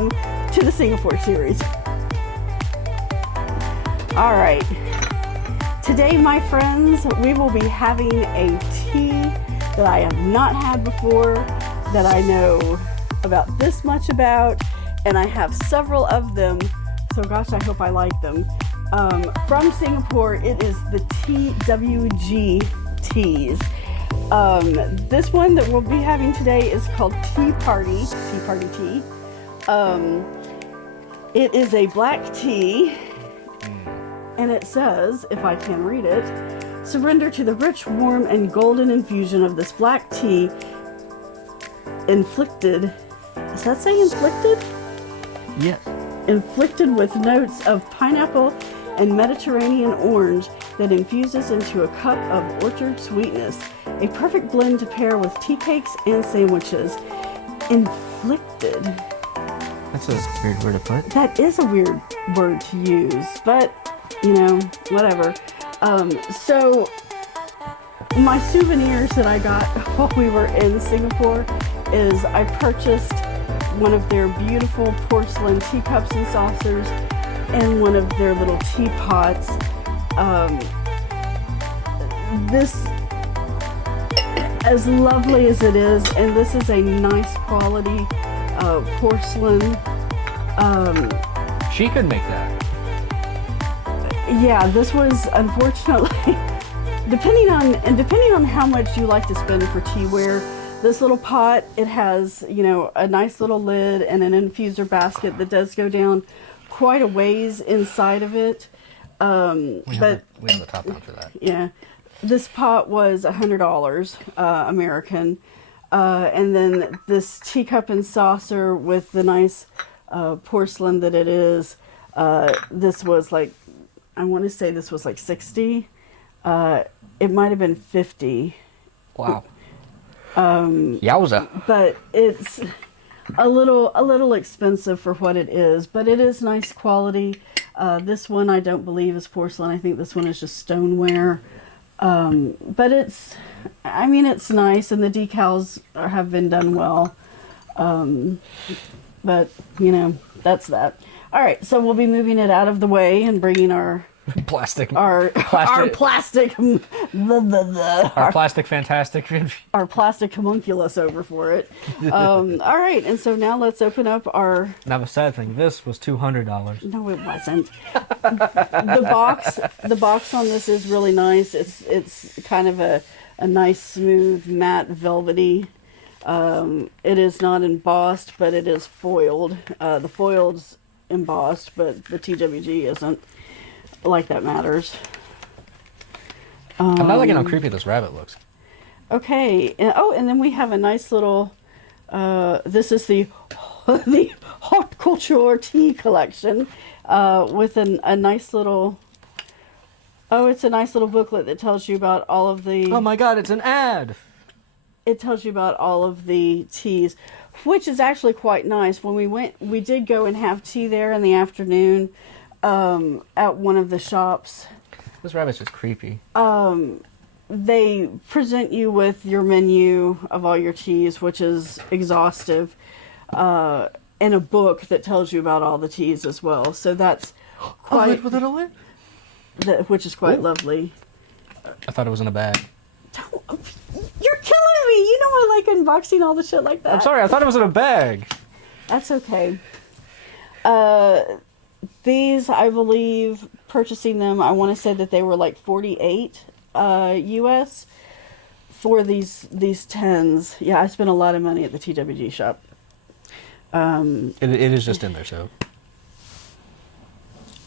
welcome to the Singapore series. All right, today, my friends, we will be having a tea that I have not had before, that I know about this much about, and I have several of them, so gosh, I hope I like them. From Singapore, it is the TWG teas. This one that we'll be having today is called Tea Party tea. It is a black tea, and it says, if I can read it, surrender to the rich, warm, and golden infusion of this black tea, inflicted, does that say inflicted? Yes. Inflicted with notes of pineapple and Mediterranean orange that infuses into a cup of orchard sweetness. A perfect blend to pair with tea cakes and sandwiches. Inflicted. That's a weird word to put. That is a weird word to use, but, you know, whatever. So, my souvenirs that I got while we were in Singapore is I purchased one of their beautiful porcelain teacups and saucers and one of their little teapots. This, as lovely as it is, and this is a nice quality porcelain. She could make that. Yeah, this was unfortunately, depending on how much you like to spend for teaware, this little pot, it has, you know, a nice little lid and an infuser basket that does go down quite a ways inside of it. We have the top down for that. Yeah, this pot was $100 American, and then this teacup and saucer with the nice porcelain that it is. This was like, I want to say this was like 60. It might have been 50. Wow. Yowza. But it's a little expensive for what it is, but it is nice quality. This one I don't believe is porcelain. I think this one is just stoneware. But it's nice, and the decals have been done well. But, you know, that's that. All right, so we'll be moving it out of the way and bringing our plastic plastic fantastic our plastic homunculus over for it. All right, and so now let's open up our. Now the sad thing, this was $200. No, it wasn't. The box on this is really nice. It's kind of a nice, smooth, matte, velvety. It is not embossed, but it is foiled. The foiled's embossed, but the TWG isn't. Like that matters. I'm not liking how creepy this rabbit looks. Okay. And then we have a nice little. This is the haute couture tea collection with a nice little. Oh, it's a nice little booklet that tells you about all of the. Oh my God! It's an ad. It tells you about all of the teas, which is actually quite nice. When we went, we did go and have tea there in the afternoon. At one of the shops. This rabbit's just creepy. They present you with your menu of all your teas, which is exhaustive, and a book that tells you about all the teas as well. So that's quite, with it a lid? Which is quite lovely. I thought it was in a bag. You're killing me! You know I like unboxing all the shit like that. I'm sorry, I thought it was in a bag. That's okay. These, I believe, purchasing them, I want to say that they were like $48 US for these 10s. Yeah, I spent a lot of money at the TWG shop. It is just in there, so.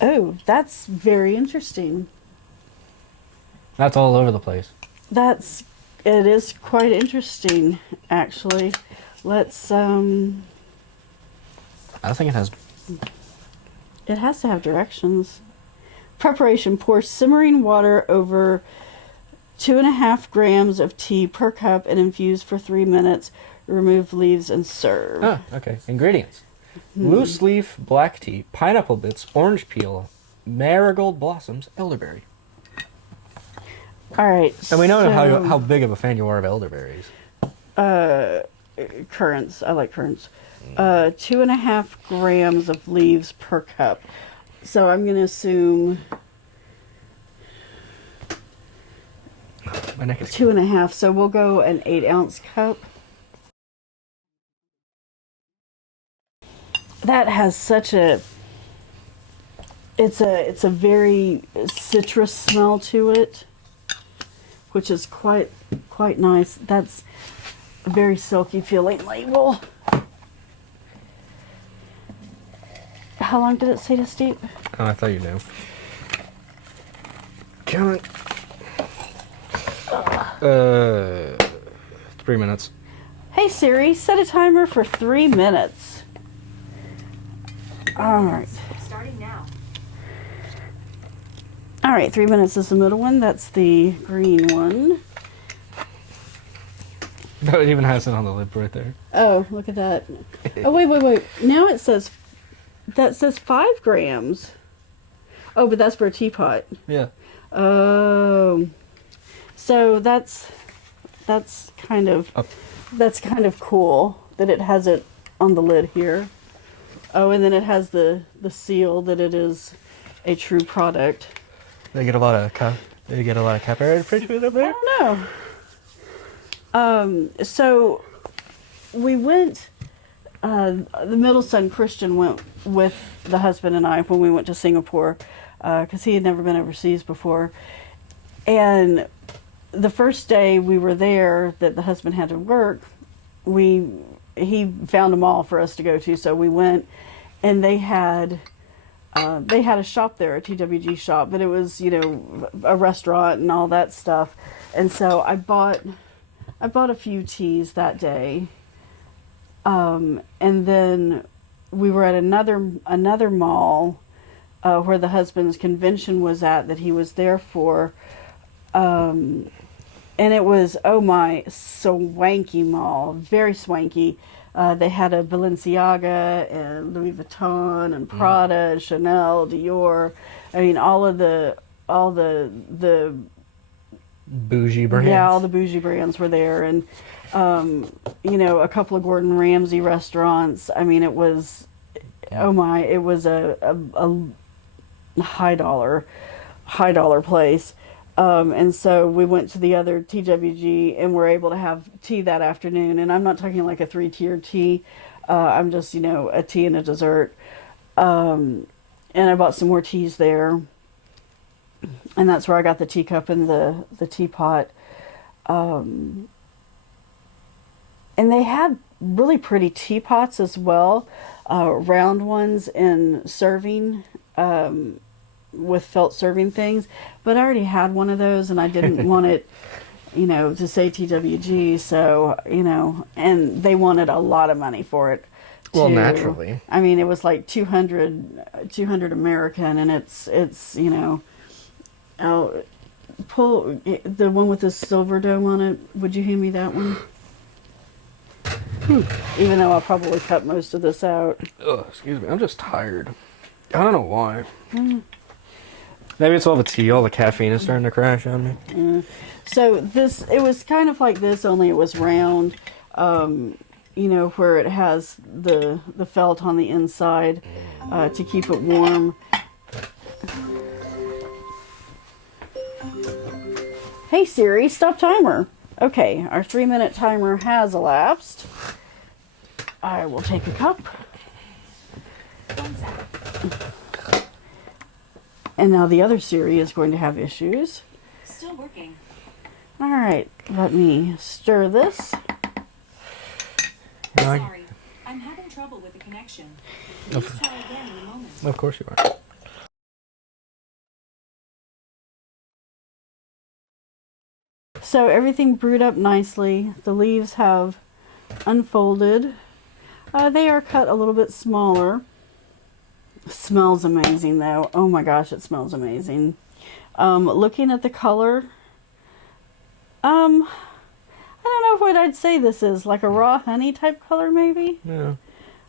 Oh, that's very interesting. That's all over the place. It is quite interesting, actually. Let's, I think it has. It has to have directions. Preparation: pour simmering water over 2.5 grams of tea per cup and infuse for 3 minutes. Remove leaves and serve. Ah, okay. Ingredients: loose leaf black tea, pineapple bits, orange peel, marigold blossoms, elderberry. All right. And we know how big of a fan you are of elderberries. Currants. I like currants. 2.5 grams of leaves per cup. So I'm going to assume My neck is 2.5. So we'll go an 8-ounce cup. That has such a it's a very citrus smell to it, which is quite nice. That's a very silky feeling label. How long did it say to steep? Oh, I thought you knew. Count it. 3 minutes. Hey Siri, set a timer for 3 minutes. All right. Starting now. All right, 3 minutes is the middle one. That's the green one. No, it even has it on the lid right there. Oh, look at that. Oh, wait. Now it says, that says 5 grams. Oh, but that's for a teapot. Yeah. Oh. So that's kind of Up. that's kind of cool that it has it on the lid here. Oh, and then it has the seal that it is a true product. They get a lot of copyright infringement up I there. don't know. So we went. The middle son Christian went with the husband and I when we went to Singapore, because he had never been overseas before. And the first day we were there, that the husband had to work, he found a mall for us to go to, so we went, and they had a shop there, a TWG shop, but it was, you know, a restaurant and all that stuff. And so I bought a few teas that day. And then we were at another mall where the husband's convention was at, that he was there for. And it was, oh my, swanky mall, very swanky. They had a Balenciaga and Louis Vuitton and Prada, Chanel, Dior. I mean, all the Bougie brands. yeah, all the bougie brands were there, and you know, a couple of Gordon Ramsay restaurants. I mean, it was, oh my, it was a high dollar place. And so we went to the other TWG and were able to have tea that afternoon. And I'm not talking like a 3-tiered tea. I'm just, you know, a tea and a dessert. And I bought some more teas there. And that's where I got the teacup and the teapot. And they had really pretty teapots as well. Round ones in serving, with felt serving things, but I already had one of those and I didn't want it, you know, to say TWG, so, you know, and they wanted a lot of money for it. Well, naturally. I mean, it was like 200 American, and it's, you know, pull the one with the silver dome on it. Would you hand me that one? Even though I'll probably cut most of this out. Ugh, excuse me. I'm just tired. I don't know why. Maybe it's all the tea. All the caffeine is starting to crash on me. So it was kind of like this, only it was round. You know, where it has the felt on the inside to keep it warm. Hey Siri, stop timer. Okay, our 3-minute timer has elapsed. I will take a cup. And now the other Siri is going to have issues. Still working. All right, let me stir this. Sorry, I'm having trouble with the connection. Please try again in a moment. Of course you are. So everything brewed up nicely. The leaves have unfolded. They are cut a little bit smaller. Smells amazing though. Oh my gosh, it smells amazing. Looking at the color, I don't know what I'd say this is, like a raw honey type color maybe. Yeah.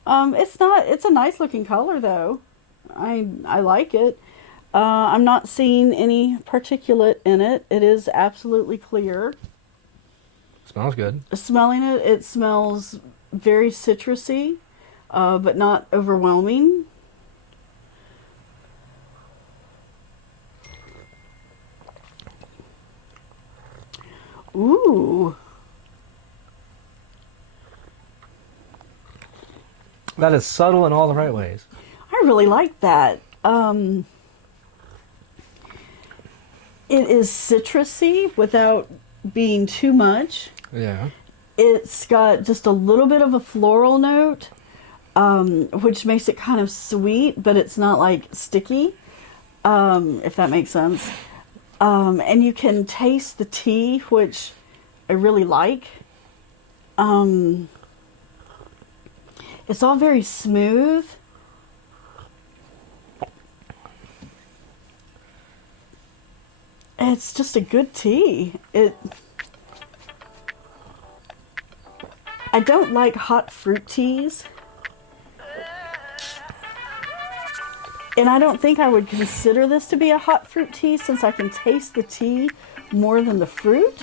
It's a nice looking color though. I like it. I'm not seeing any particulate in it. It is absolutely clear. Smells good. Smelling it, it smells very citrusy. but not overwhelming. Ooh. That is subtle in all the right ways. I really like that. It is citrusy without being too much. Yeah. It's got just a little bit of a floral note, which makes it kind of sweet, but it's not like sticky, if that makes sense. And you can taste the tea, which I really like. It's all very smooth. It's just a good tea. I don't like hot fruit teas. And I don't think I would consider this to be a hot fruit tea since I can taste the tea more than the fruit.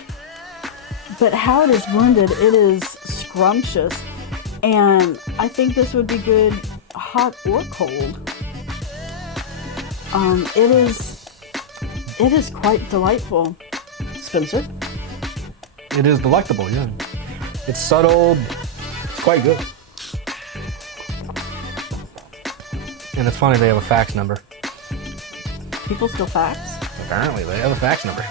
But how it is blended, it is scrumptious. And I think this would be good hot or cold. It is quite delightful. Spencer? It is delectable, yeah. It's subtle. It's quite good. And it's funny they have a fax number. People still fax? Apparently, they have a fax number.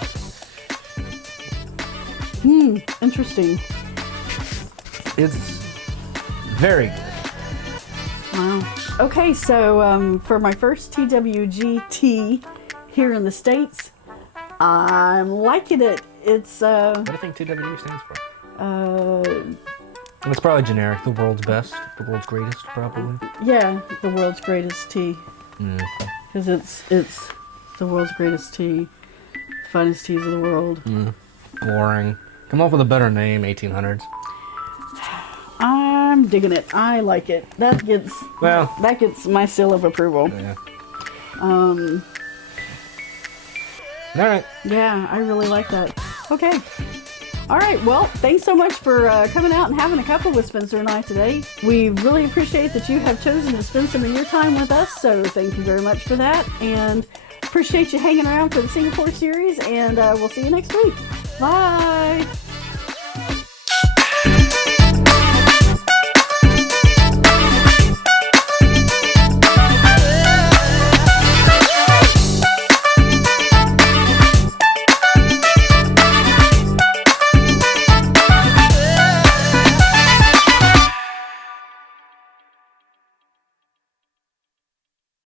Interesting. It's very good. Wow. Okay, so for my first TWG tea here in the States, I'm liking it. It's What do you think TWG stands for? It's probably generic. The world's best. The world's greatest, probably. yeah, the world's greatest tea. Because it's the world's greatest tea. Finest teas of the world. Boring. Come up with a better name, 1800s. I'm digging it. I like it. That gets my seal of approval. Yeah. Um, All right. Yeah, I really like that. Okay. All right. Well, thanks so much for coming out and having a cuppa with Spencer and I today. We really appreciate that you have chosen to spend some of your time with us. So thank you very much for that. And appreciate you hanging around for the Singapore series. And we'll see you next week. Bye.